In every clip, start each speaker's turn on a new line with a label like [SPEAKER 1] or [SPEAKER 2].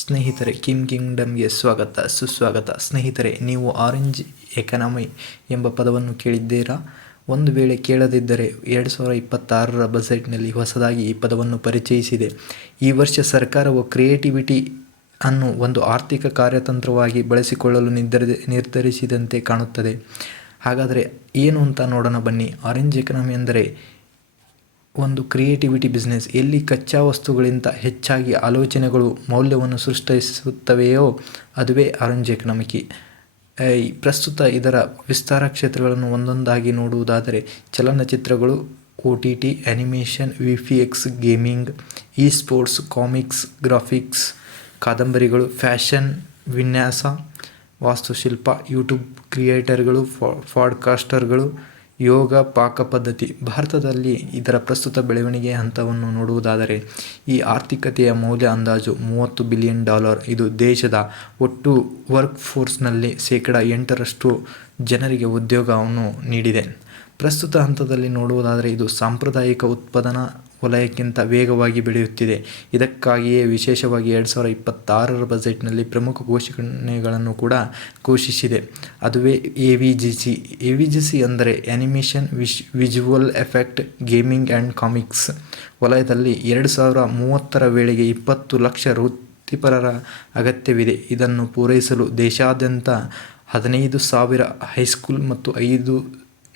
[SPEAKER 1] ಸ್ನೇಹಿತರೆ ಕಿಮ್ ಕಿಂಗ್ಡಮ್ಗೆ ಸ್ವಾಗತ, ಸುಸ್ವಾಗತ. ಸ್ನೇಹಿತರೆ, ನೀವು ಆರೆಂಜ್ ಎಕನಾಮಿ ಎಂಬ ಪದವನ್ನು ಕೇಳಿದ್ದೀರಾ? ಒಂದು ವೇಳೆ ಕೇಳದಿದ್ದರೆ ಎರಡು ಸಾವಿರ ಇಪ್ಪತ್ತಾರರ ಬಜೆಟ್ನಲ್ಲಿ ಹೊಸದಾಗಿ ಈ ಪದವನ್ನು ಪರಿಚಯಿಸಿದೆ. ಈ ವರ್ಷ ಸರ್ಕಾರವು ಕ್ರಿಯೇಟಿವಿಟಿ ಅನ್ನು ಒಂದು ಆರ್ಥಿಕ ಕಾರ್ಯತಂತ್ರವಾಗಿ ಬಳಸಿಕೊಳ್ಳಲು ನಿರ್ಧರಿ ನಿರ್ಧರಿಸಿದಂತೆ ಕಾಣುತ್ತದೆ. ಹಾಗಾದರೆ ಏನು ಅಂತ ನೋಡೋಣ ಬನ್ನಿ. ಆರೆಂಜ್ ಎಕನಾಮಿ ಎಂದರೆ ಒಂದು ಕ್ರಿಯೇಟಿವಿಟಿ ಬಿಸ್ನೆಸ್ ಎಲ್ಲಿ ಕಚ್ಚಾ ವಸ್ತುಗಳಿಂದ ಹೆಚ್ಚಾಗಿ ಆಲೋಚನೆಗಳು ಮೌಲ್ಯವನ್ನು ಸೃಷ್ಟಿಸುತ್ತವೆಯೋ ಅದುವೇ ಆರೆಂಜ್ ಎಕನಾಮಿಕಿ ಪ್ರಸ್ತುತ ಇದರ ವಿಸ್ತಾರ ಕ್ಷೇತ್ರಗಳನ್ನು ಒಂದೊಂದಾಗಿ ನೋಡುವುದಾದರೆ ಚಲನಚಿತ್ರಗಳು O T T animation V F X gaming esports comics graphics ಕಾದಂಬರಿಗಳು ಫ್ಯಾಷನ್ ವಿನ್ಯಾಸ, ವಾಸ್ತುಶಿಲ್ಪ ಯೂಟ್ಯೂಬ್ ಕ್ರಿಯೇಟರ್ಗಳು ಫಾಡ್ಕಾಸ್ಟರ್ಗಳು ಯೋಗ ಪಾಕ ಪದ್ಧತಿ ಭಾರತದಲ್ಲಿ ಇದರ ಪ್ರಸ್ತುತ ಬೆಳವಣಿಗೆ ಹಂತವನ್ನು ನೋಡುವುದಾದರೆ, ಈ ಆರ್ಥಿಕತೆಯ ಮೌಲ್ಯ ಅಂದಾಜು ಮೂವತ್ತು ಬಿಲಿಯನ್ ಡಾಲರ್. ಇದು ದೇಶದ ಒಟ್ಟು ವರ್ಕ್ ಫೋರ್ಸ್ನಲ್ಲಿ ಶೇಕಡ ಎಂಟರಷ್ಟು ಜನರಿಗೆ ಉದ್ಯೋಗವನ್ನು ನೀಡಿದೆ. ಪ್ರಸ್ತುತ ಹಂತದಲ್ಲಿ ನೋಡುವುದಾದರೆ, ಇದು ಸಾಂಪ್ರದಾಯಿಕ ಉತ್ಪಾದನಾ ವಲಯಕ್ಕಿಂತ ವೇಗವಾಗಿ ಬೆಳೆಯುತ್ತಿದೆ. ಇದಕ್ಕಾಗಿಯೇ ವಿಶೇಷವಾಗಿ ಎರಡು ಸಾವಿರ ಇಪ್ಪತ್ತಾರರ ಬಜೆಟ್ನಲ್ಲಿ ಪ್ರಮುಖ ಘೋಷಣೆಗಳನ್ನು ಕೂಡ ಘೋಷಿಸಿದೆ. ಅದುವೇ A V G C A V G C ಅಂದರೆ animation wish visual effect gaming and comics ವಲಯದಲ್ಲಿ ಎರಡು ಸಾವಿರ ಮೂವತ್ತರ ವೇಳೆಗೆ ಇಪ್ಪತ್ತು ಲಕ್ಷ ವೃತ್ತಿಪರರ ಅಗತ್ಯವಿದೆ. ಇದನ್ನು ಪೂರೈಸಲು ದೇಶಾದ್ಯಂತ ಹದಿನೈದು ಸಾವಿರ ಹೈಸ್ಕೂಲ್ ಮತ್ತು ಐದು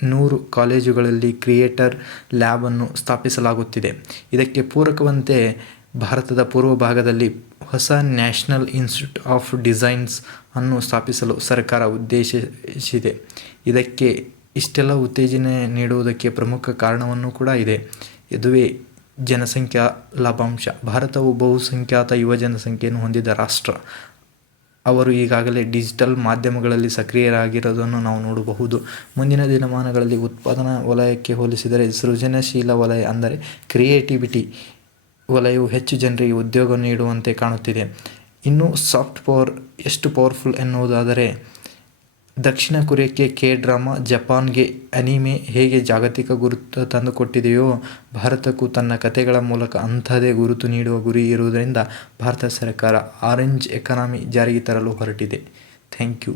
[SPEAKER 1] ನೂರು ಕಾಲೇಜುಗಳಲ್ಲಿ ಕ್ರಿಯೇಟರ್ ಲ್ಯಾಬನ್ನು ಸ್ಥಾಪಿಸಲಾಗುತ್ತಿದೆ. ಇದಕ್ಕೆ ಪೂರಕವಂತೆ ಭಾರತದ ಪೂರ್ವ ಭಾಗದಲ್ಲಿ ಹೊಸ ನ್ಯಾಷನಲ್ ಇನ್ಸ್ಟಿಟ್ಯೂಟ್ ಆಫ್ ಡಿಸೈನ್ಸ್ ಅನ್ನು ಸ್ಥಾಪಿಸಲು ಸರ್ಕಾರ ಉದ್ದೇಶಿಸಿದೆ. ಇದಕ್ಕೆ ಇಷ್ಟೆಲ್ಲ ಉತ್ತೇಜನೆ ನೀಡುವುದಕ್ಕೆ ಪ್ರಮುಖ ಕಾರಣವನ್ನು ಕೂಡ ಇದೆ. ಇದುವೇ ಜನಸಂಖ್ಯಾ ಲಾಭಾಂಶ. ಭಾರತವು ಬಹುಸಂಖ್ಯಾತ ಯುವ ಜನಸಂಖ್ಯೆಯನ್ನು ಹೊಂದಿದ ರಾಷ್ಟ್ರ. ಅವರು ಈಗಾಗಲೇ ಡಿಜಿಟಲ್ ಮಾಧ್ಯಮಗಳಲ್ಲಿ ಸಕ್ರಿಯರಾಗಿರೋದನ್ನು ನಾವು ನೋಡಬಹುದು. ಮುಂದಿನ ದಿನಮಾನಗಳಲ್ಲಿ ಉತ್ಪಾದನಾ ವಲಯಕ್ಕೆ ಹೋಲಿಸಿದರೆ ಸೃಜನಶೀಲ ವಲಯ ಅಂದರೆ ಕ್ರಿಯೇಟಿವಿಟಿ ವಲಯವು ಹೆಚ್ಚು ಜನರಿಗೆ ಉದ್ಯೋಗ ನೀಡುವಂತೆ ಕಾಣುತ್ತಿದೆ. ಇನ್ನು ಸಾಫ್ಟ್ ಪವರ್ ಎಷ್ಟು ಪವರ್ಫುಲ್ ಎನ್ನುವುದಾದರೆ ದಕ್ಷಿಣ ಕೊರಿಯಾಕ್ಕೆ ಕೆ ಡ್ರಾಮಾ ಜಪಾನ್ಗೆ ಅನಿಮೆ ಹೇಗೆ ಜಾಗತಿಕ ಗುರುತು ತಂದುಕೊಟ್ಟಿದೆಯೋ, ಭಾರತಕ್ಕೂ ತನ್ನ ಕಥೆಗಳ ಮೂಲಕ ಅಂಥದೇ ಗುರುತು ನೀಡುವ ಗುರಿ ಇರುವುದರಿಂದ ಭಾರತ ಸರ್ಕಾರ ಆರೆಂಜ್ ಎಕಾನಮಿ ಜಾರಿಗೆ ತರಲು ಹೊರಟಿದೆ. Thank you